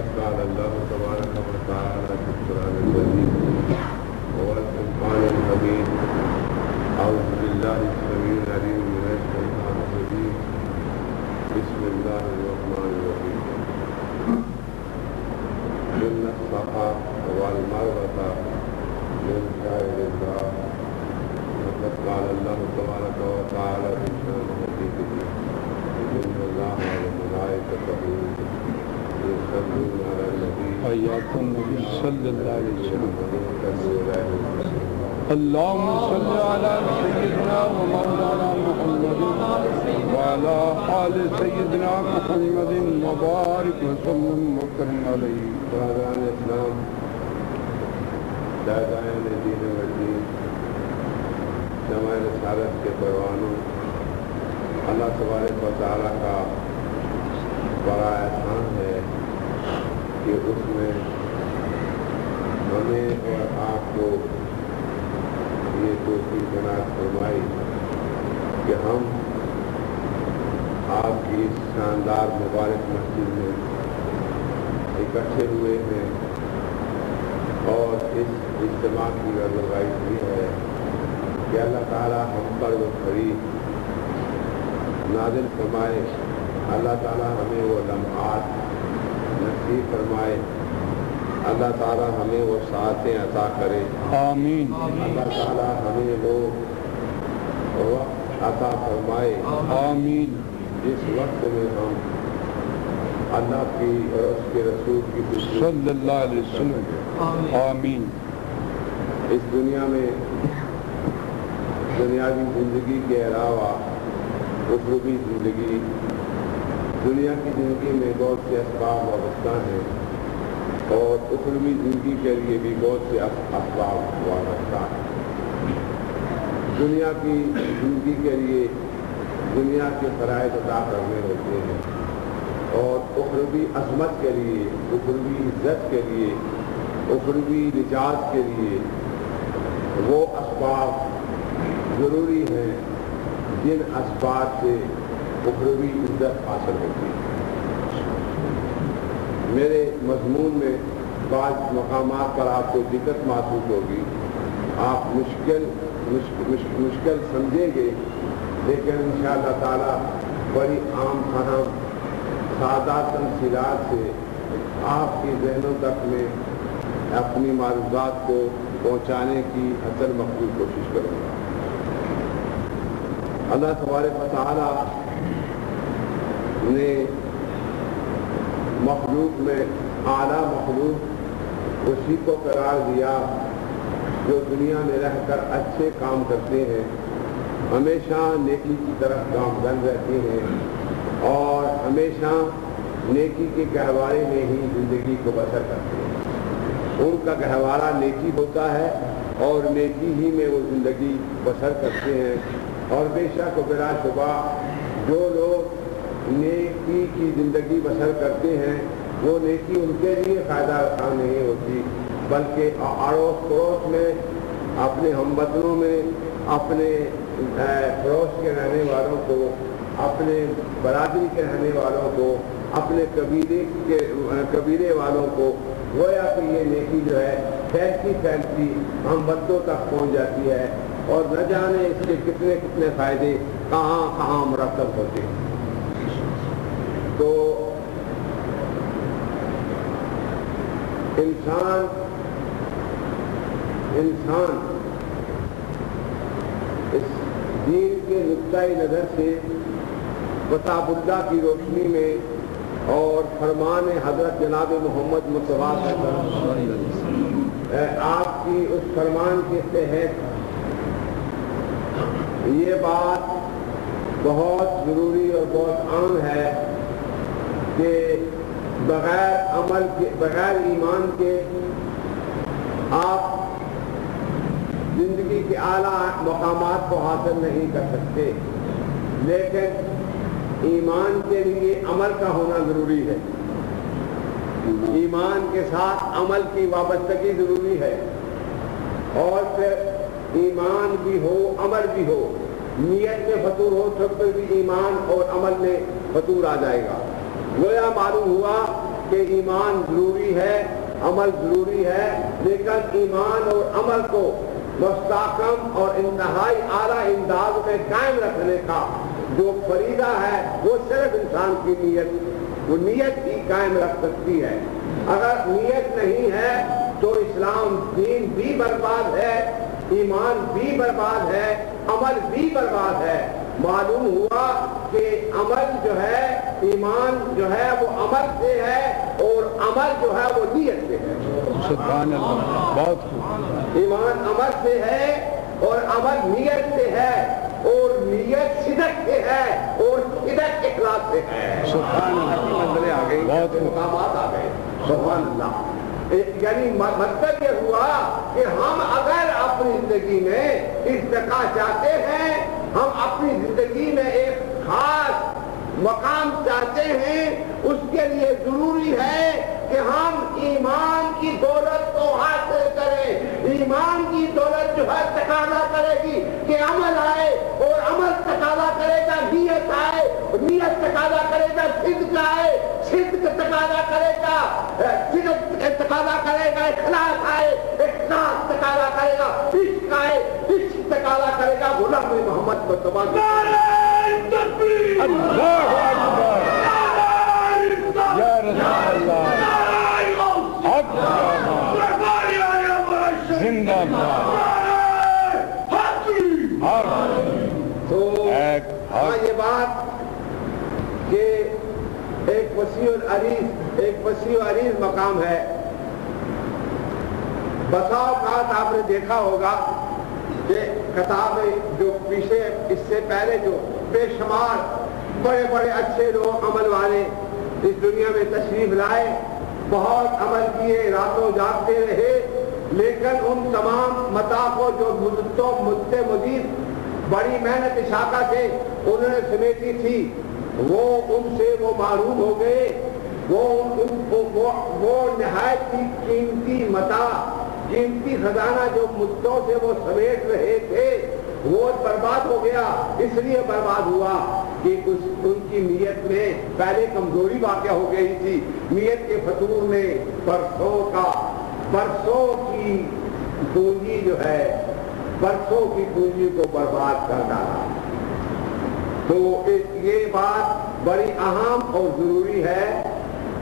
وقد قال الله تبارك وتعالى في القرآن الكريم والفرقان الحميد أعوذ بالله السميع العليم من الشيطان الرجيم بسم الله الرحمن الرحيم إن الصفا والمروة من شعائر الله وقد قال الله تبارك وتعالى في شأن حديثه إن الله وملائكته يصلون على النبي حياكم النبي صلى الله عليه وسلم اللهم صل على سيدنا ومولانا محمد وعلى آل سيدنا محمد وبارك وسلم وكرم عليه شهداء الإسلام داعین دین مدین جماع رسالت کے پیوانوں اللہ تبارک و تعالیٰ کا بڑا احسان ہے کہ اس میں ہمیں اور آپ کو یہ توفیق عنایت فرمائی کہ ہم آپ کی اس شاندار مبارک مسجد میں اکٹھے ہوئے ہیں اور اس اجتماع کی رہنمائی کی ہے کہ اللہ تعالیٰ ہم پر وہ فرید نازل فرمائے، اللہ تعالیٰ ہمیں وہ لمحات نصیب فرمائے، اللہ تعالیٰ ہمیں وہ ساعتیں عطا کرے، آمین۔ اللہ تعالیٰ ہمیں وہ وقت عطا فرمائے، آمین، جس وقت میں ہم اللہ کی اور اس کے رسول کی صلی اللہ علیہ وسلم، آمین۔ اس دنیا میں دنیاوی زندگی کے علاوہ اخروی زندگی، دنیا کی زندگی میں بہت سے اسباب وابستہ ہیں اور اخروی زندگی کے لیے بھی بہت سے اسباب وابستہ ہیں۔ دنیا کی زندگی کے لیے دنیا کے فرائض ادا کرنے ہوتے ہیں اور اخروی عظمت کے لیے، اخروی عزت کے لیے، اخروی نجات کے لیے وہ اسباب ضروری ہیں جن اسباب سے اخروی عزت حاصل ہوتی ہے۔ میرے مضمون میں بعض مقامات پر آپ کو دقت محسوس ہوگی، آپ مشکل سمجھیں گے، لیکن انشاءاللہ تعالی بڑی عام فہم سادہ تمثیلات سے آپ کے ذہنوں تک میں اپنی معلومات کو پہنچانے کی اصل مخصوص کوشش کروں گا۔ اللہ تبارک و تعالیٰ نے مخلوق میں اعلیٰ مخلوق اسی کو قرار دیا جو دنیا میں رہ کر اچھے کام کرتے ہیں، ہمیشہ نیکی کی طرف گامزن رہتے ہیں اور ہمیشہ نیکی کے گہوارے میں ہی زندگی کو بسر کرتے ہیں۔ ان کا گہوارہ نیکی ہوتا ہے اور نیکی ہی میں وہ زندگی بسر کرتے ہیں، اور بے شک و بلا شبہ جو لوگ نیکی کی زندگی بسر کرتے ہیں وہ نیکی ان کے لیے فائدہ رساں نہیں ہوتی، بلکہ اڑوس پڑوس میں، اپنے ہم وطنوں میں، اپنے پڑوس کے رہنے والوں کو، اپنے برادری کے رہنے والوں کو، اپنے قبیلے والوں کو گویا کہ یہ نیکی جو ہے پھیلتی ہم بندوں تک پہنچ جاتی ہے اور نہ جانے اس کے کتنے کتنے فائدے کہاں مرتب ہوتے ہیں۔ تو انسان اس دین کے نقطۂ نظر سے کتاب اللہ کی روشنی میں اور فرمان حضرت جناب محمد مصطفیٰ آپ کی اس فرمان کے تحت یہ بات بہت ضروری اور بہت عام ہے کہ بغیر ایمان کے آپ زندگی کے اعلیٰ مقامات کو حاصل نہیں کر سکتے، لیکن ایمان کے لیے عمل کا ہونا ضروری ہے، ایمان کے ساتھ عمل کی وابستگی ضروری ہے، اور پھر ایمان بھی ہو عمل بھی ہو، نیت میں فطور ہو تو بھی ایمان اور عمل میں فطور آ جائے گا۔ گویا معلوم ہوا کہ ایمان ضروری ہے، عمل ضروری ہے، لیکن ایمان اور عمل کو مستحکم اور انتہائی اعلیٰ انداز میں قائم رکھنے کا جو فریضہ ہے وہ صرف انسان کی نیت، وہ نیت ہی قائم رکھ سکتی ہے۔ اگر نیت نہیں ہے تو اسلام دین بھی برباد ہے، ایمان بھی برباد ہے، عمل بھی برباد ہے۔ معلوم ہوا کہ عمل جو ہے، ایمان جو ہے وہ عمل سے ہے اور عمل جو ہے وہ نیت سے ہے۔ سبحان اللہ، بہت خوب۔ ایمان عمل سے ہے اور عمل نیت سے ہے، اور نیت صدق سے ہے اور صدق اخلاص سے ہے۔ سبحان اللہ، منزلیں آ گئی، بہت مقامات آ گئے۔ سبحان اللہ۔ یعنی مطلب یہ ہوا کہ ہم اگر اپنی زندگی میں ارتقا چاہتے ہیں، ہم اپنی زندگی میں ایک خاص مقام چاہتے ہیں، اس کے لیے ضروری ہے کہ ہم ایمان کی دولت کو حاصل کریں۔ ایمان کی دولت جو ہے تقاضا کرے گی کہ عمل آئے، اور عمل تقاضا کرے گا نیت آئے، نیت تقاضا کرے گا صدق آئے، صدق تقاضا کرے گا صدق تقاضا کرے گا اخلاص آئے، اخلاص تقاضا کرے گا عشق آئے، عشق تقاضا کرے گا غلام محمد مصطفیٰ۔ اللہ اکبر، یا رسول اللہ، حق زندہ باد، تو ہاں یہ بات کہ ایک وسیع و عریض مقام ہے۔ بسا اوقات آپ نے دیکھا ہوگا کہ کتابیں جو پیچھے اس سے پہلے جو بے شمار بڑے بڑے اچھے لوگ عمل والے اس دنیا میں تشریف لائے، بہت عمل کیے، راتوں جاگتے رہے، لیکن ان تمام مطاف جو مدت بڑی محنت شاخہ سے انہوں نے سمیٹی تھی، وہ ان سے وہ معروف ہو گئے، وہ نہایت ہی قیمتی متاع، قیمتی خزانہ جو مدتوں سے وہ سمیٹ رہے تھے وہ برباد ہو گیا۔ اس لیے برباد ہوا کہ ان کی نیت میں پہلے کمزوری واقع ہو گئی تھی، نیت کے فطور نے برسوں کی پونجی جو ہے، برسوں کی پونجی کو برباد کر ڈالا۔ تو یہ بات بڑی اہم اور ضروری ہے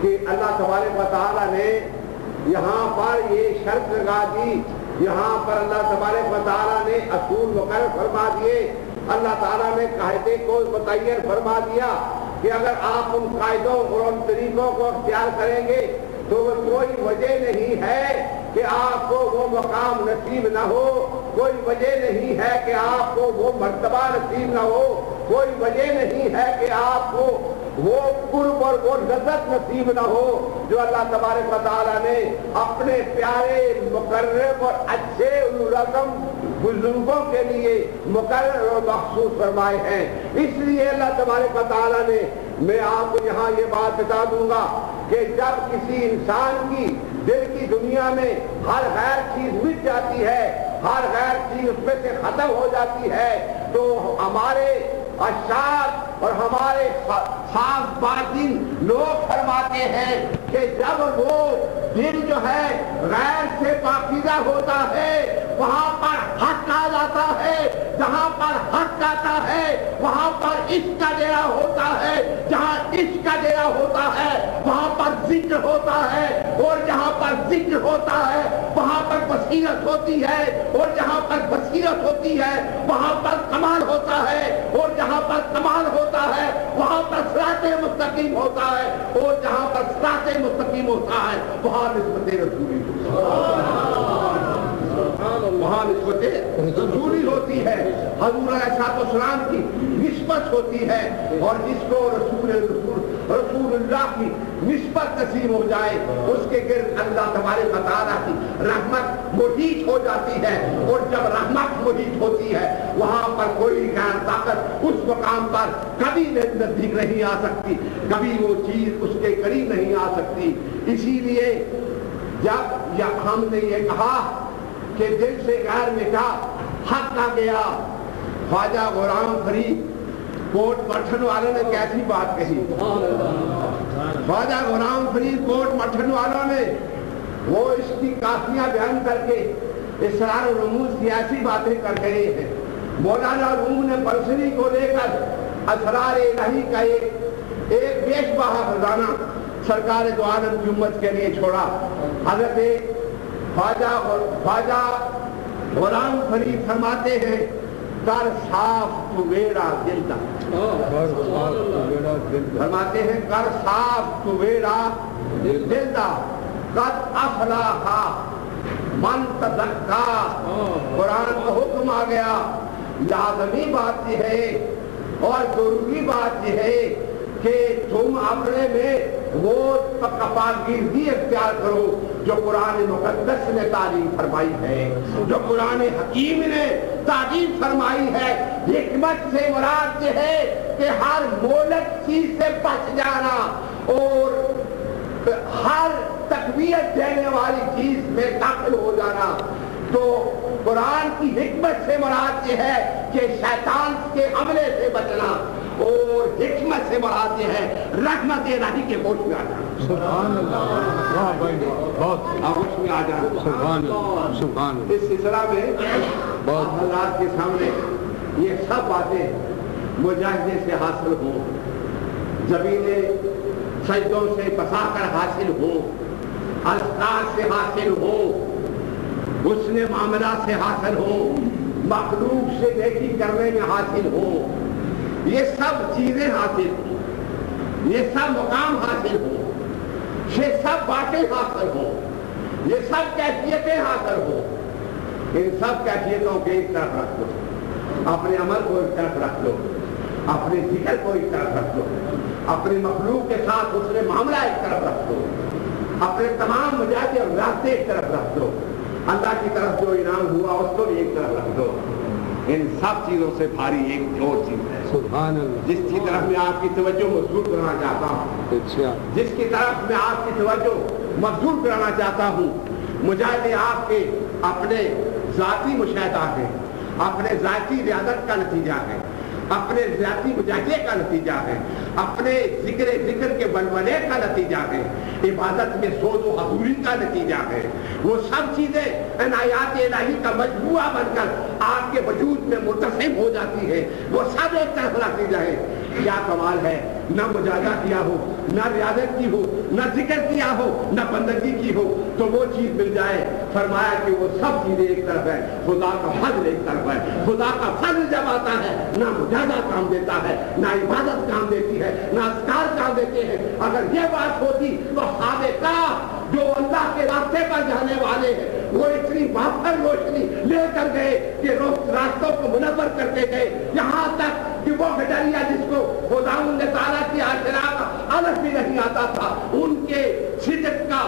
کہ اللہ تبارک و تعالیٰ نے یہاں پر یہ شرط لگا دی، یہاں پر اللہ تبارک و تعالیٰ نے اصول مقرر فرما دیے، اللہ تعالیٰ نے قاعدے کو متعین فرما دیا کہ اگر آپ ان قاعدوں اور ان طریقوں کو اختیار کریں گے تو کوئی وجہ نہیں ہے کہ آپ کو وہ مقام نصیب نہ ہو، کوئی وجہ نہیں ہے کہ آپ کو وہ مرتبہ نصیب نہ ہو، کوئی وجہ نہیں ہے کہ آپ کو وہ قرب اور وہ لذت نصیب نہ ہو جو اللہ تبارک و تعالیٰ نے اپنے پیارے مقرب اور اچھے رقم بزرگوں کے لیے مقرر اور مخصوص فرمائے ہیں۔ اس لیے اللہ تبارک و تعالیٰ نے، میں آپ کو یہاں یہ بات بتا دوں گا کہ جب کسی انسان کی دل کی دنیا میں ہر غیر چیز مٹ جاتی ہے، ہر غیر چیز اس میں سے ختم ہو جاتی ہے، تو ہمارے اشعار اور ہمارے صاف باطن لوگ فرماتے ہیں کہ جب وہ دل جو ہے غیر سے پاکیزہ ہوتا ہے، وہاں پر حق آ جاتا ہے، جہاں پر حق آتا ہے وہاں پر عشق کا ڈیرا ہوتا ہے، جہاں عشق کا ڈیرا ہوتا ہے وہاں پر ذکر ہوتا ہے، اور جہاں پر ذکر ہوتا ہے وہاں پر بصیرت ہوتی ہے، اور جہاں پر بصیرت ہوتی ہے وہاں پر کمال ہوتا ہے، اور جہاں پر کمال ہوتا ہے وہاں پر صراط مستقیم ہوتا ہے، اور جہاں پر صراط مستقیم ہوتا ہے وہاں نسبت رسولی وہاں نسبت رسولی ہوتی ہے، حضور علیہ السلام کی نسبت ہوتی ہے، اور جس کو رسول اللہ کی نسبت نصیب ہو جائے اس کے گرد اللہ تبارک و تعالیٰ کی رحمت محیط ہو جاتی ہے، اور جب رحمت محیط ہوتی ہے وہاں پر کوئی غیر طاقت اس مقام پر کبھی نزدیک نہیں آ سکتی، کبھی وہ چیز اس کے قریب نہیں آ سکتی۔ اسی لیے جب ہم نے یہ کہا کہ دل سے غیر مٹا حق آ گیا، خواجہ غلام فرید کوٹ پٹھن والوں نے کیسی بات کہی، خواجہ غلام فرید کوٹ مٹھن والوں نے وہ اس کی کافیاں بیان کر کے اسرار و رموز سیاسی باتیں کر رہے ہیں. مولانا روم نے برسری کو لے کر اسرار الہی کا ایک بیش بہا خزانہ سرکار دو عالم کی امت کے لیے چھوڑا. حضرت خواجہ غلام فرید فرماتے ہیں کر صاف تو ویڑا دل دا. فرماتے ہیں کر صاف تو ویڑا دل دا قد افلاحا من تزکا. قرآن کا حکم آ گیا. لازمی بات یہ ہے اور ضروری بات یہ ہے کہ تم اپنے میں وہ پاکیزگی اختیار کرو جو قرآن مقدس نے تعلیم فرمائی ہے, جو قرآن حکیم نے تعلیم فرمائی ہے. حکمت سے مراد یہ ہے کہ ہر مولک چیز سے بچ جانا اور ہر تقویت دینے والی چیز میں داخل ہو جانا. تو قرآن کی حکمت سے مراد یہ ہے کہ شیطان کے حملے سے بچنا, اور حکمت سے مراد یہ ہے رحمت الہی کے ہوش میں آ جانا. سبحان اللہ. بہت ہوش میں آ جانا. سبحان اللہ. سبحان اللہ. اس سلسلہ میں بہت حضرات کے سامنے یہ سب باتیں مجاہدے سے حاصل ہوں, زمین سجدوں سے بسا کر حاصل ہوں, اذکار سے حاصل ہوں, حسن معاملہ سے حاصل ہوں, مخلوق سے نیکی کرنے میں حاصل ہوں, یہ سب چیزیں حاصل ہوں, یہ سب مقام حاصل ہوں, یہ سب باتیں حاصل ہوں, یہ سب کیفیتیں حاصل ہوں. ان سب کیفیتوں کے ایک طرف رکھ دو, اپنے عمل کو ایک طرف رکھ دو, اپنے ذکر کو ایک طرف رکھ دو, اپنے مخلوق کے ساتھ حسن معاملہ ایک طرف رکھ دو, اپنے تمام مجاہدے اور راستے ایک طرف رکھ دو, اللہ کی طرف جو انعام ہوا اس کو بھی ایک طرف رکھ دو. ان سب چیزوں سے بھاری ایک اور چیز ہے سبحان اللہ, جس کی طرف میں آپ کی توجہ مبذول کرنا چاہتا ہوں, جس کی طرف میں آپ کی توجہ مبذول کرانا چاہتا ہوں. مجاہدے آپ کے اپنے ذاتی مشاہدہ ہے, اپنے ذاتی ریاضت کا نتیجہ ہے, اپنے ذاتی مجاہدے کا نتیجہ ہے, اپنے ذکر کے بلبلے کا نتیجہ ہے, عبادت میں سوز و حضوری کا نتیجہ ہے. وہ سب چیزیں عنایات الہی کا مجموعہ بن کر آپ کے وجود میں متصم ہو جاتی ہے. وہ سب ایک طرف نتیجہ ہے. کیا کمال ہے, نہ مجاہدہ کیا ہو, نہ ریاضت کی ہو, نہ ذکر کیا ہو, نہ بندگی کی ہو, تو وہ چیز مل جائے. فرمایا کہ وہ سب چیزیں ایک طرف ہے, خدا کا فضل ایک طرف ہے. خدا کا فضل جب آتا ہے نہ مجاہدہ کام دیتا ہے, نہ عبادت کام دیتی ہے, نہ اذکار کام دیتے ہیں. اگر یہ بات ہوتی تو صادقہ جو اللہ کے راستے پر جانے والے ہیں وہ اتنی وافر روشنی لے کر گئے کہ راستوں کو منور کرتے گئے, یہاں تک کہ وہ گڈریا جس کو خداوند تعالیٰ کی آشرا کا الگ بھی نہیں آتا تھا, ان کے صدق کا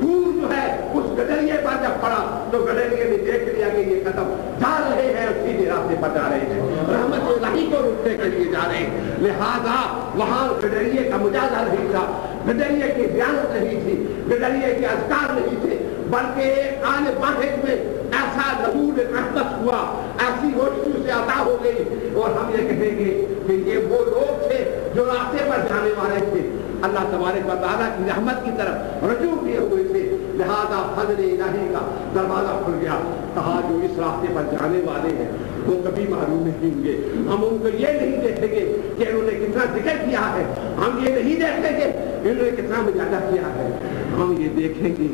دور جو ہے اس گڈریے پر جب پڑا تو گڈریے نے دیکھ لیا کہ یہ قدم جا رہے ہیں اور سیدھے راستے پر جا رہے ہیں, رحمت الہی کو روکنے کے لیے جا رہے ہیں. لہذا وہاں گڈریے کا مجاہدہ نہیں تھا, گڈریے کی ریاضت نہیں تھی, گڈریے کے اذکار نہیں تھے, بلکہ آنے واحد میں ایسا نور رحمت ہوا, ایسی روشنی سے عطا ہو گئی. اور ہم یہ کہیں گے کہ یہ وہ لوگ تھے جو راستے پر جانے والے تھے, اللہ تبارک و تعالیٰ کی رحمت کی طرف رجوع کیے ہوئے تھے. لہذا فضل الہی کا دروازہ کھل گیا. کہا جو اس راستے پر جانے والے ہیں وہ کبھی معلوم نہیں ہوں گے. ہم ان کو یہ نہیں دیکھیں گے کہ انہوں نے کتنا ذکر کیا ہے, ہم یہ نہیں دیکھیں گے انہوں نے کتنا مجاہدہ کیا ہے, ہم یہ دیکھیں گے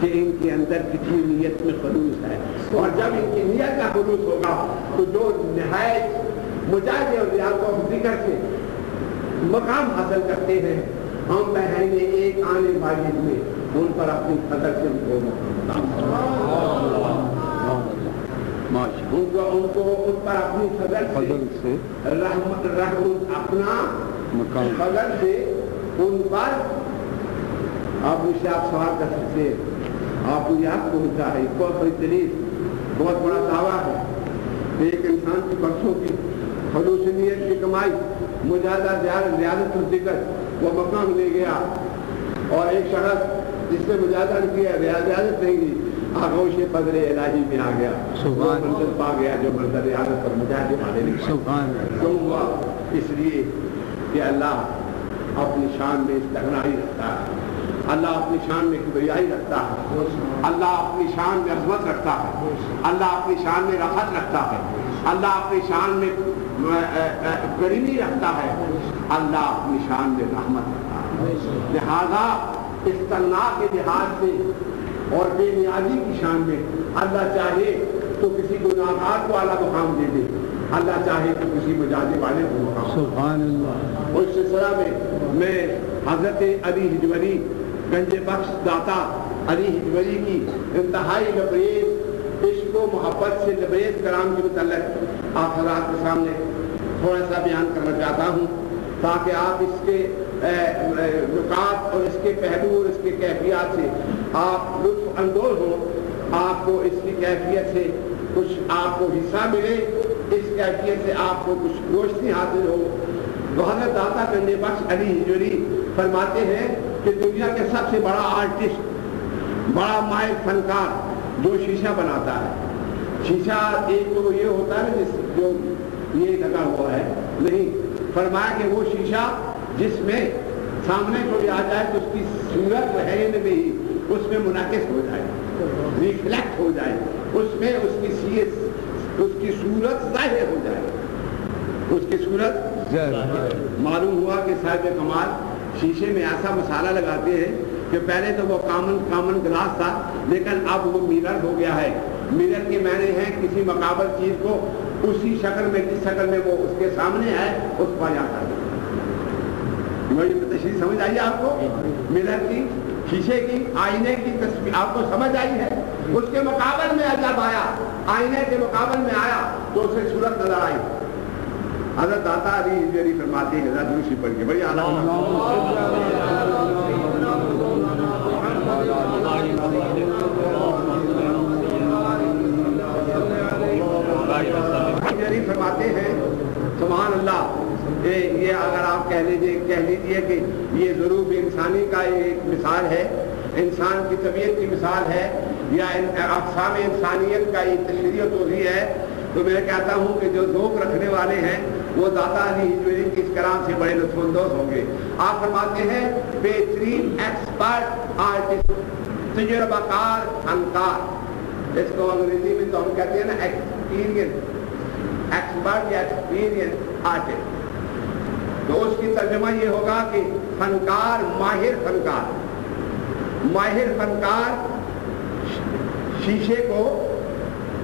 کہ ان کے اندر کتنی نیت میں خلوص ہے. اور جب ان کی نیت کا خلوص ہوگا تو جو نہایت مجاہدے اور ریاضت اور ذکر سے مقام حاصل کرتے ہیں, ہم بہن ایک آنے والی میں ان پر اپنی فضل سے ان پر اپنی فضل سے اپنا فضل سے ان پر آپ مجھ سے آپ سوال کر سکتے ہیں. آپ کو یاد پہنچا ہے, بہت بڑی دلیل, بہت بڑا دعویٰ ہے کہ ایک انسان کی برسوں کی خلوص نیت کی کمائی مجاہدہ ریاضت اور ذکر وہ مقام لے گیا, اور ایک شخص جس نے مجاہدہ نہیں کیا, ریاضت نہیں کی, آغوش فضل الہی میں آ گیا, منزل پا گیا جو منزل ریاضت اور مجاہدے والے نہیں. کیوں ہوا؟ اس لیے کہ اللہ اپنی شان میں استغنائی رکھتا ہے، اللہ اپنی شان میں کبریائی رکھتا ہے، اللہ اپنی شان میں عظمت رکھتا ہے، اللہ اپنی شان میں رفعت رکھتا ہے، اللہ اپنی شان میں کریمی رکھتا ہے، اللہ اپنی شان میں رحمت رکھتا ہے۔ لہذا استغنا کے لحاظ سے اور بے نیازی کی شان میں اللہ چاہے تو کسی گناہگار کو اعلیٰ مقام دے دے، اللہ چاہے تو کسی مجازے والے کو مقام۔ سبحان اللہ۔ اس سلسلہ میں حضرت علی حجوری گنج بخش داتا علی حجوری کی انتہائی لبریز عشق و محبت سے لبریز کلام کے متعلق آپ حضرات کے سامنے تھوڑا سا بیان کرنا چاہتا ہوں تاکہ آپ اس کے نکات اور اس کے پہلو اور اس کے کیفیات سے آپ لطف اندوز ہوں، آپ کو اس کی کیفیت سے کچھ آپ کو حصہ ملے، اس کیفیت سے آپ کو کچھ روشنی حاصل ہو۔ تو حضرت داتا گنج بخش علی حجوری فرماتے ہیں کہ دنیا کے سب سے بڑا آرٹسٹ، بڑا ماہر فنکار جو شیشہ بناتا ہے، شیشہ ایک تو یہ ہوتا ہے جس جو یہ لگا ہوا ہے، نہیں، فرمایا کہ وہ شیشہ جس میں سامنے کوئی آ جائے تو اس کی صورت رہنے میں ہی اس میں منعکس ہو جائے، ریفلیکٹ ہو جائے، اس میں اس کی صورت ظاہر ہو جائے، اس کی صورت معلوم ہوا کہ صاحب کمال شیشے میں ایسا مسالہ لگاتے ہیں کہ پہلے تو وہ کامن گلاس تھا، لیکن اب وہ میرر ہو گیا ہے۔ میرر کے معنی ہے کسی مقابل چیز کو اسی شکل میں جس شکل میں وہ اس کے سامنے ہے اس کو جاتا ہے۔ مجھے تشریح سمجھ آئی آپ کو؟ میرر کی، شیشے کی، آئینے کی تصویر آپ کو سمجھ آئی ہے؟ اس کے مقابل میں جب آیا، آئینے کے مقابل میں آیا تو اسے صورت نظر آئی۔ حضرت داتا علی حجوری فرماتے ہیں، حضرت دوسری پڑھ کے بڑی اعلیٰ فرماتے ہیں سبحان اللہ، یہ اگر آپ کہہ لیجیے کہ یہ ضرور انسانی کا ایک مثال ہے، انسان کی طبیعت کی مثال ہے، یا اقسام انسانیت کا یہ تشریح و توضیح ہے، تو میں کہتا ہوں کہ جو ذوق رکھنے والے ہیں وہ داتا علی حجوری کے اس کلام سے بڑے لطف اندوز ہوں گے۔ آپ فرماتے ہیں بہترین ایکسپرٹ آرٹسٹ، تجربہ کار فنکار، اس کو انگریزی میں تو ہم کہتے ہیں نا ایکسپیرینس، ایکسپرٹ یا ایکسپیرینس آرٹسٹ، تو اس کی ترجمہ یہ ہوگا کہ فنکار، ماہر فنکار۔ ماہر فنکار شیشے کو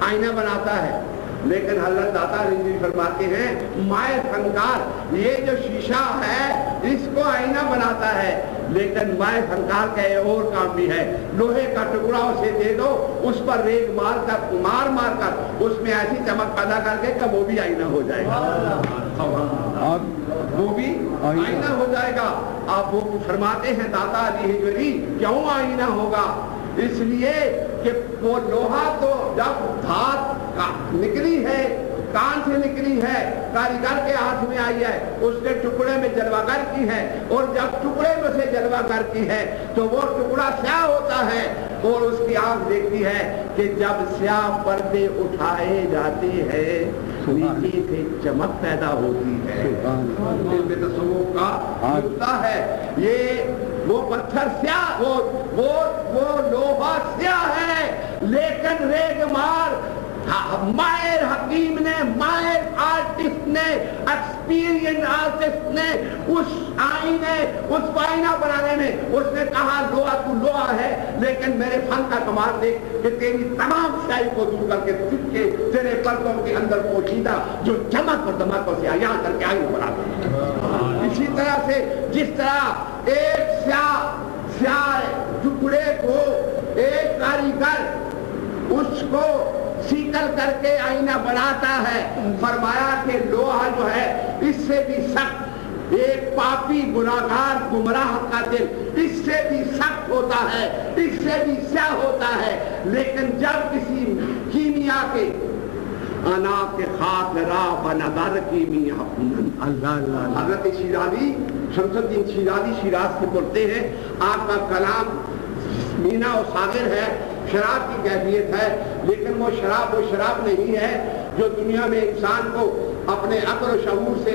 آئینہ بناتا ہے، لیکن حضرت داتا علی حجوری فرماتے ہیں ماہر فنکار یہ جو شیشہ ہے اس کو آئینہ بناتا ہے، لیکن ماہر فنکار کا ایک اور کام بھی ہے، لوہے کا ٹکڑا اسے دے دو، اس پر ریگ مار کر اس میں ایسی چمک پیدا کر کے کہ وہ بھی آئینہ ہو جائے گا، وہ بھی آئینہ ہو جائے گا۔ آپ وہ فرماتے ہیں داتا علی حجوری کیوں آئینہ ہوگا؟ اس لیے کہ وہ لوہا تو جب دھات نکلی ہے، کان سے نکلی ہے، کاریگر کے ہاتھ میں آئی ہے، اس نے ٹکڑے میں جلوہ گر کی ہے، اور جب ٹکڑے میں سے جلوہ گر کی ہے تو وہ ٹکڑا سیاہ ہوتا ہے، اور اس کی آنکھ دیکھتی ہے کہ جب سیاہ پردے اٹھائے جاتے ہیں نیچے سے چمک پیدا ہوتی ہے، دل میں تصوف کا ہوتا ہے، یہ وہ پتھر سیاہ، وہ لوہا سیاہ ہے، لیکن ریگ مار ماہر حکیم نے، ماہر آرٹسٹ نے، ایکسپیرینس آرٹسٹ نے اس آئینے، اس آئینہ بنانے میں اس نے کہا لوہا تو لوہا ہے، لیکن میرے فن کا کمال دیکھ کہ تیری تمام سیاہی کو دور کر کے تیرے پردوں کے اندر پوشیدہ جو چمک اور دمک کو سیاہ کر کے آئینہ بنا دیا۔ اسی طرح سے جس طرح ایک سیاہ ٹکڑے کو ایک کاریگر اس کو سیکل کر کے آئینہ بناتا ہے، فرمایا کہ لوہا جو ہے اس سے بھی سخت، ایک پاپی گناہگار گمراہ کا دل اس سے بھی سخت ہوتا ہے، اس سے بھی سیاہ ہوتا ہے، لیکن جب کسی کیمیا کے انا کے خاک را بنظر کی میاں اللہ حضرت شیرازی شمس الدین شیرازی شیراز سے بولتے ہیں، آپ کا کلام مینا و ساغر ہے، شراب کی کیفیت ہے، لیکن وہ شراب نہیں ہے جو دنیا میں انسان کو اپنے عقل و شعور سے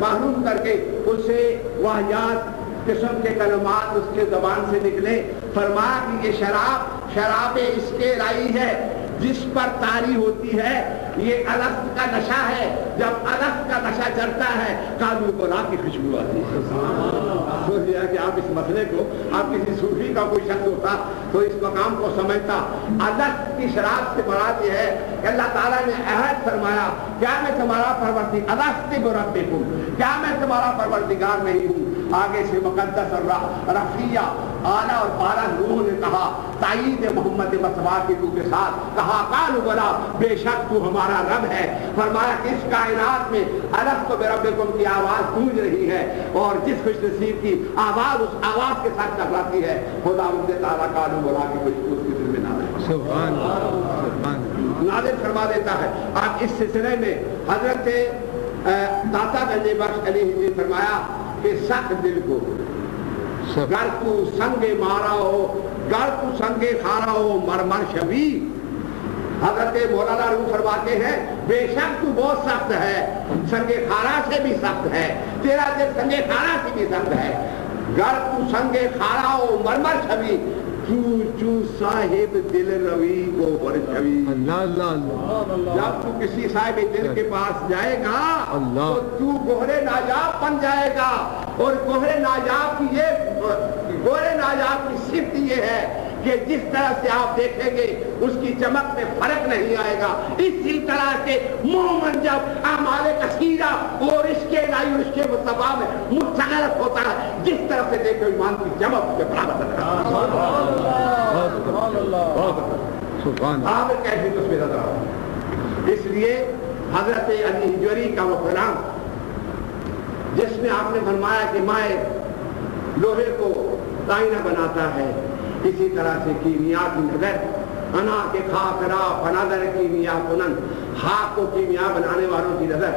محروم کر کے اسے واہیات قسم کے کلمات اس کے زبان سے نکلے. فرمایا کہ یہ شراب اسکیلائی ہے جس پر طاری ہوتی ہے. یہ الست کا نشہ ہے. جب الست کا نشہ چڑھتا ہے کالو گلا کی خوشبو آتی ہے. سوچ لیا کہ آپ اس مسئلے کو آپ کسی صوفی کا کوئی شخص ہوتا تو اس مقام کو سمجھتا. الست کی شراب سے مراد یہ ہے کہ اللہ تعالیٰ نے عہد فرمایا کیا میں تمہارا پروردگار الست بربکم کیا میں تمہارا پروردگار نہیں ہوں. آگے سے مقدس اور رفیع اعلیٰ اور بالا روح نے کہا تائید محمد مصطفیٰ کے روح کے ساتھ کہا قالوا بلا بے شک تو ہمارا رب ہے. فرمایا کہ اس کائنات میں الست بربکم کی آواز گونج رہی ہے اور جس خوش نصیب کی آواز اس آواز کے ساتھ ٹکراتی ہے خدا ان سے تعالیٰ قالوا بلا کی کچھ اس کے دل میں نازل فرما دیتا ہے. اب اس سلسلے میں حضرت داتا گنج بخش علیہ نے فرمایا کہ سخت دل کو گر تو سنگے مارا ہو گر تو سنگے کھارا ہو مرمر شبی. حضرت مولانا روح فرماتے ہیں بے شک تو بہت سخت ہے سنگے کھارا سے بھی سخت ہے تیرا دل سنگے کھارا سے بھی سخت ہے. گر تو سنگے کھارا ہو مرمر شبی چو چو صاحب دل روی کو برچوی. جب تو کسی صاحب دل کے پاس جائے گا تو تو گوہرے نایاب بن جائے گا. اور گوہرے نایاب کی صفت یہ ہے کہ جس طرح سے آپ دیکھیں گے اس کی چمک میں فرق نہیں آئے گا. اسی طرح سے مومن جب اعمال کثیرہ اور اس کے الہی اور اس کے مصطفیٰ میں متعارف ہوتا ہے جس طرح سے دیکھو ایمان کی چمک کے برابر آپ کیسی تصویر نظر آ. اس لیے حضرت علی ہجوری کا وہ کلام جس میں آپ نے فرمایا کہ مائع لوہے کو آئینہ بناتا ہے اسی طرح سے کیمیا کی نظر انا کے خاک را فنظر کیمیا کنن خاک کو کیمیا بنانے والوں کی نظر.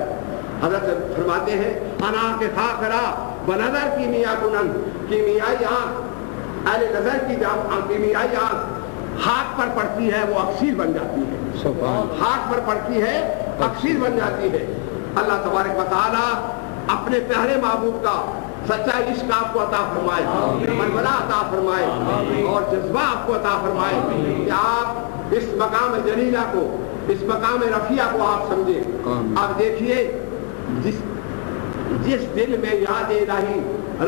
حضرت فرماتے ہیں انا کے خاک را بنظر کیمیا کنن کیمیائی آنکھ اہل نظر کی جب کیمیائی آنکھ خاک پر پڑتی ہے وہ اکسیر بن جاتی ہے. خاک پر پڑتی ہے اکسیر بن جاتی ہے. اللہ تبارک و تعالی اپنے پیارے محبوب کا سچا عشق آپ کو عطا فرمائے منزلہ عطا فرمائے اور جذبہ آپ کو عطا فرمائے کہ آپ اس مقام جلیلہ کو اس مقام رفیع کو آپ سمجھیں. آپ دیکھیے جس دل میں یاد الہی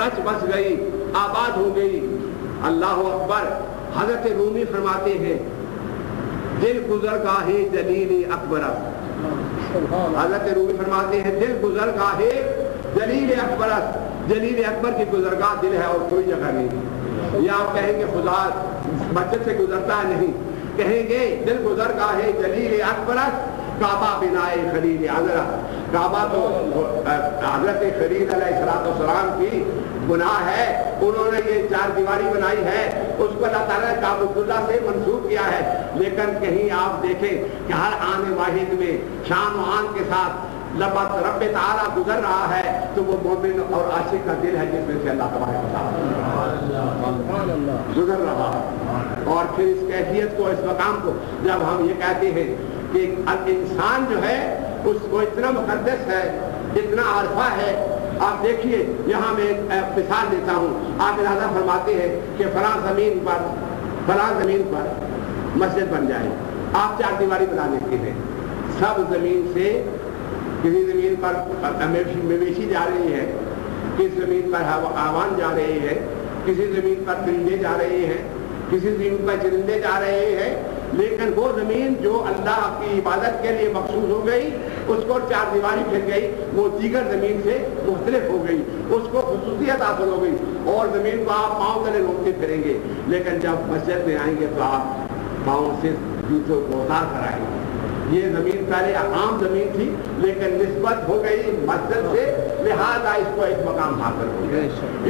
رچ بس گئی آباد ہو گئی. اللہ اکبر. حضرت رومی فرماتے ہیں دل گزرگاہ جلیل اکبر. حضرت رومی فرماتے ہیں دل گزرگاہ جلیل اکبر. جلیل اکبر کی گزرگاہ دل ہے اور کوئی جگہ نہیں. یا آپ کہیں گے خدا مسجد سے گزرتا ہے نہیں کہیں گے دل گزرگاہ جلیل اکبر کعبہ بنائے خلیل حضرت. کعبہ تو حضرت خلیل علیہ السلام کی گناہ ہے. انہوں نے یہ چار دیواری بنائی ہے اس کو اللہ تعالیٰ نے کعبۃ اللہ سے منسوب کیا ہے. لیکن کہیں آپ دیکھیں کہ ہر آن واحد میں شان و آن کے ساتھ لبت رب تعالیٰ گزر رہا ہے تو وہ مومن اور عاشق کا دل ہے جس میں سے اللہ تبارک و تعالیٰ گزر رہا ہے. اور پھر اس کیفیت کو اس مقام کو جب ہم یہ کہتے ہیں کہ انسان جو ہے اس کو اتنا مقدس ہے اتنا عارفہ ہے. آپ دیکھیے یہاں میں ایک مثال دیتا ہوں. آپ ارادہ فرماتے ہیں کہ فلاں زمین پر مسجد بن جائے. آپ چار دیواری بنا دیتے ہیں. سب زمین سے کسی زمین پر مویشی جا رہی ہے کسی زمین پر حیوان جا رہے ہیں کسی زمین پر پرندے جا رہے ہیں کسی زمین پر چرندے جا رہے ہیں. لیکن وہ زمین جو اللہ کی عبادت کے لیے مخصوص ہو گئی اس کو چار دیواری پھر گئی وہ دیگر زمین سے مختلف ہو گئی اس کو خصوصیت حاصل ہو گئی اور زمین کو آپ پاؤں تلے روکتے پھریں گے. لیکن جب مسجد میں آئیں گے تو آپ پاؤں سے جوتوں کو اتار کر آئیں گے. یہ زمین پہلے عام زمین تھی لیکن نسبت ہو گئی مسجد سے لہذا اس کو ایک مقام حاصل ہو گیا.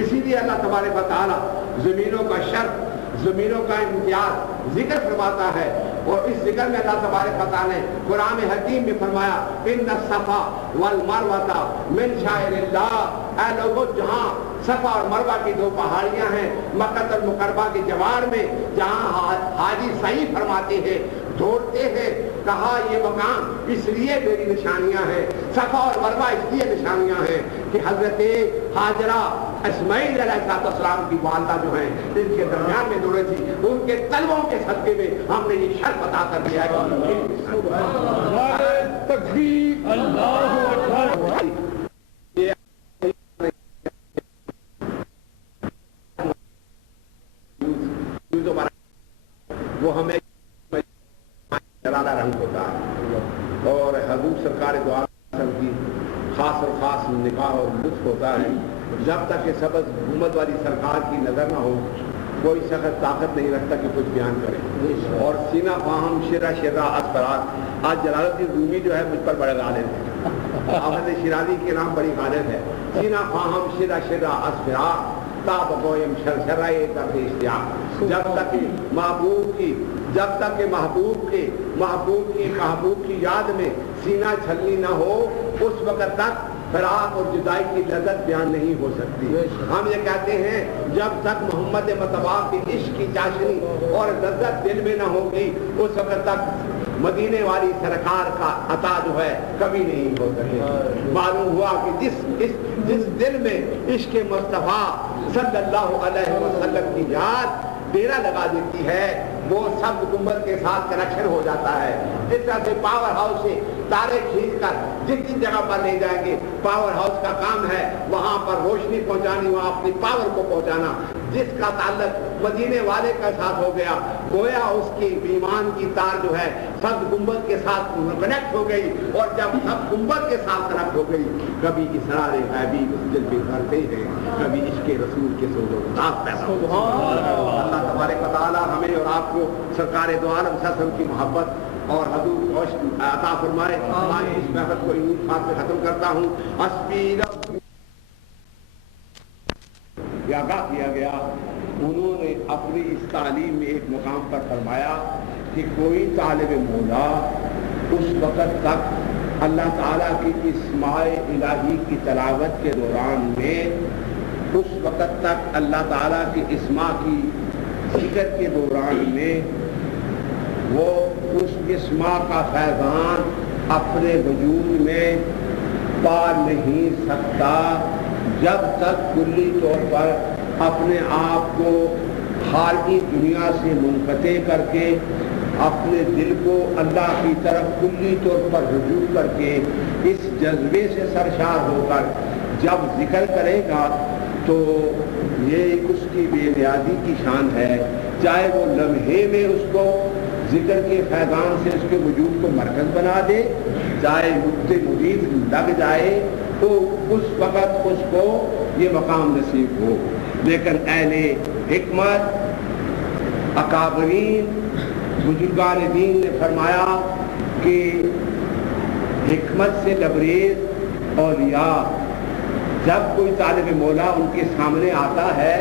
اسی لیے اللہ تبارک و تعالیٰ زمینوں کا شرط زمینوں کا امتیاز ذکر فرماتا ہے، اور اس ذکر میں اللہ تبارک و تعالیٰ نے قرآن حکیم میں فرمایا ان الصفا والمروہ من شعائر اللہ، اے لوگوں جہاں صفا اور مروہ کی دو پہاڑیاں ہیں مکہ المکرمہ کے جوار میں، جہاں حاجی سعی فرماتے ہیں، دوڑتے ہیں، کہا یہ مقام اس لیے میری نشانیاں ہیں، صفا اور مروہ اس لیے نشانیاں ہیں کہ حضرت ہاجرہ اسماعیل علیہ السلام کی والدہ جو ہیں ان کے درمیان میں دوڑے تھی، ان کے طلبوں کے صدقے میں ہم نے یہ شرط عطا کر دیا ہے تکبیر، اللہ اکبر۔ وہ ہمیں جلالہ رنگ ہوتا ہے، اور حضور سرکار دو عالم کی خاص اور خاص نکاح اور لطف ہوتا ہے۔ جب تک کہ سبز حکومت والی سرکار کی نظر نہ ہو کوئی شخص طاقت نہیں رکھتا کہ کچھ بیان کرے، اور سینہ فاہم شرہ شرہ اسفرات۔ آج جلال الدین رومی جو ہے مجھ پر بڑے غالب ہے، احمد شیرازی کے نام بڑی غالب ہے۔ سینہ فاہم شرہ شرہ اسفرات تاب گویم شرشرائے درد اشتیاق۔ جب تک کہ محبوب کی یاد میں سینہ چھلنی نہ ہو اس وقت تک فراق اور جدائی کی لذت بیان نہیں ہو سکتی۔ ہم یہ کہتے ہیں جب تک محمد مصطفیٰ کی عشق کی چاشنی اور لذت دل میں نہ ہوگی اس وقت تک مدینے والی سرکار کا عطا جو ہے کبھی نہیں ہو سکے۔ معلوم ہوا کہ جس دل میں عشق مصطفیٰ صلی اللہ علیہ وسلم کی یاد ڈیرا لگا دیتی ہے وہ سب گنبد کے ساتھ کنیکشن ہو جاتا ہے۔ جس طرح سے پاور ہاؤس سے تارے کھینچ کر جس جگہ پر لے جائیں گے، پاور ہاؤس کا کام ہے وہاں پر روشنی پہنچانی، وہاں اپنی پاور کو پہنچانا۔ جس کا تعلق مدینے والے کے ساتھ ہو گیا گویا اس کی ایمان کی تار جو ہے سب گنبد کے ساتھ کنیکٹ ہو گئی، اور جب سب گنبد کے ساتھ کنیکٹ ہو گئی کبھی اسرار غیبی اس دل پہ کرتے ہیں، کبھی عشق رسول کے سوز و گداز پیدا ہوتا ہے۔ اللہ تبارک و تعالیٰ ہمیں اور آپ کو سرکار دو عالم صلی اللہ علیہ وسلم کی محبت اور حضور عشق عطا فرمائے۔ آج اس محبت کو انہیں بات میں ختم کرتا ہوں۔ آگاہ کیا گیا، انہوں نے اپنی اس تعلیم میں ایک مقام پر فرمایا کہ کوئی طالب مولا اس وقت تک اللہ تعالیٰ کی اسماء الہی کی تلاوت کے دوران میں، اس وقت تک اللہ تعالیٰ کی اسماء کی ذکر کے دوران میں وہ اس اسماء کا فیضان اپنے وجود میں پا نہیں سکتا جب تک کلی طور پر اپنے آپ کو خارجی دنیا سے منقطع کر کے اپنے دل کو اللہ کی طرف کلی طور پر رجوع کر کے اس جذبے سے سرشار ہو کر جب ذکر کرے گا تو یہ اس کی بے نیازی کی شان ہے، چاہے وہ لمحے میں اس کو ذکر کے فیضان سے اس کے وجود کو مرکز بنا دے، چاہے مدت مدید لگ جائے تو اس وقت اس کو یہ مقام نصیب ہو۔ لیکن اہل حکمت اکابرین بزرگان دین نے فرمایا کہ حکمت سے لبریز اولیاء جب کوئی طالب مولا ان کے سامنے آتا ہے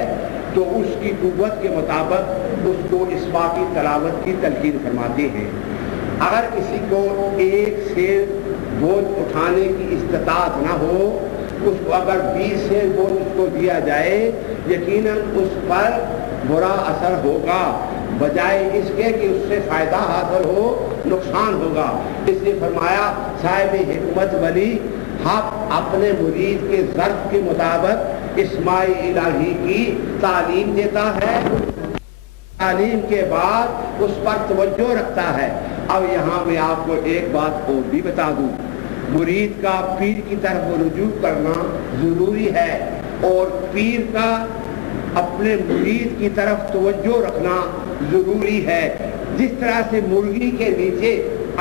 تو اس کی قوت کے مطابق اس کو اسماء کی تلاوت کی تلقین فرماتے ہیں۔ اگر کسی کو ایک سے بوجھ اٹھانے کی استطاعت نہ ہو، اس کو اگر 20 سے بوجھ اس کو دیا جائے یقیناً اس پر برا اثر ہوگا، بجائے اس کے کہ اس سے فائدہ حاصل ہو نقصان ہوگا۔ اس نے فرمایا صاحب حکمت ولی حق اپنے مرید کے ظرف کے مطابق اسماء الہی کی تعلیم دیتا ہے، تعلیم کے بعد اس پر توجہ رکھتا ہے۔ اب یہاں میں آپ کو ایک بات اور بھی بتا دوں، مرید کا پیر کی طرف رجوع کرنا ضروری ہے، اور پیر کا اپنے مرید کی طرف توجہ رکھنا ضروری ہے۔ جس طرح سے مرغی کے نیچے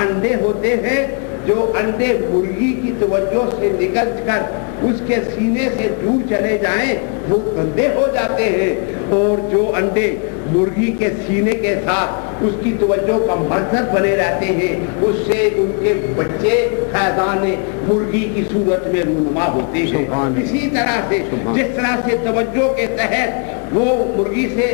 انڈے ہوتے ہیں، جو انڈے مرغی کی توجہ سے نکل کر اس کے سینے سے دور چلے جائیں وہ گندے ہو جاتے ہیں، اور جو انڈے مرغی کے سینے کے ساتھ اس کی توجہ کا مرکز بنے رہتے ہیں اس سے ان کے بچے فیضان مرغی کی صورت میں رونما ہوتے ہیں۔ اسی طرح سے جس طرح سے توجہ کے تحت وہ مرغی سے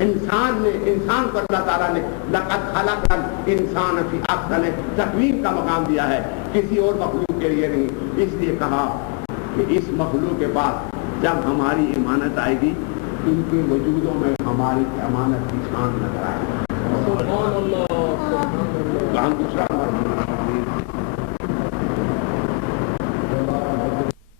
انسان کو اللہ تعالیٰ نے لقد خلق الانسان فی احسن تقویم کا مقام دیا ہے، کسی اور مخلوق کے لیے نہیں۔ اس لیے کہا کہ اس مخلوق کے پاس جب ہماری امانت آئے گی، ان کے وجودوں میں ہماری امانت کی شان نظر آئے گی۔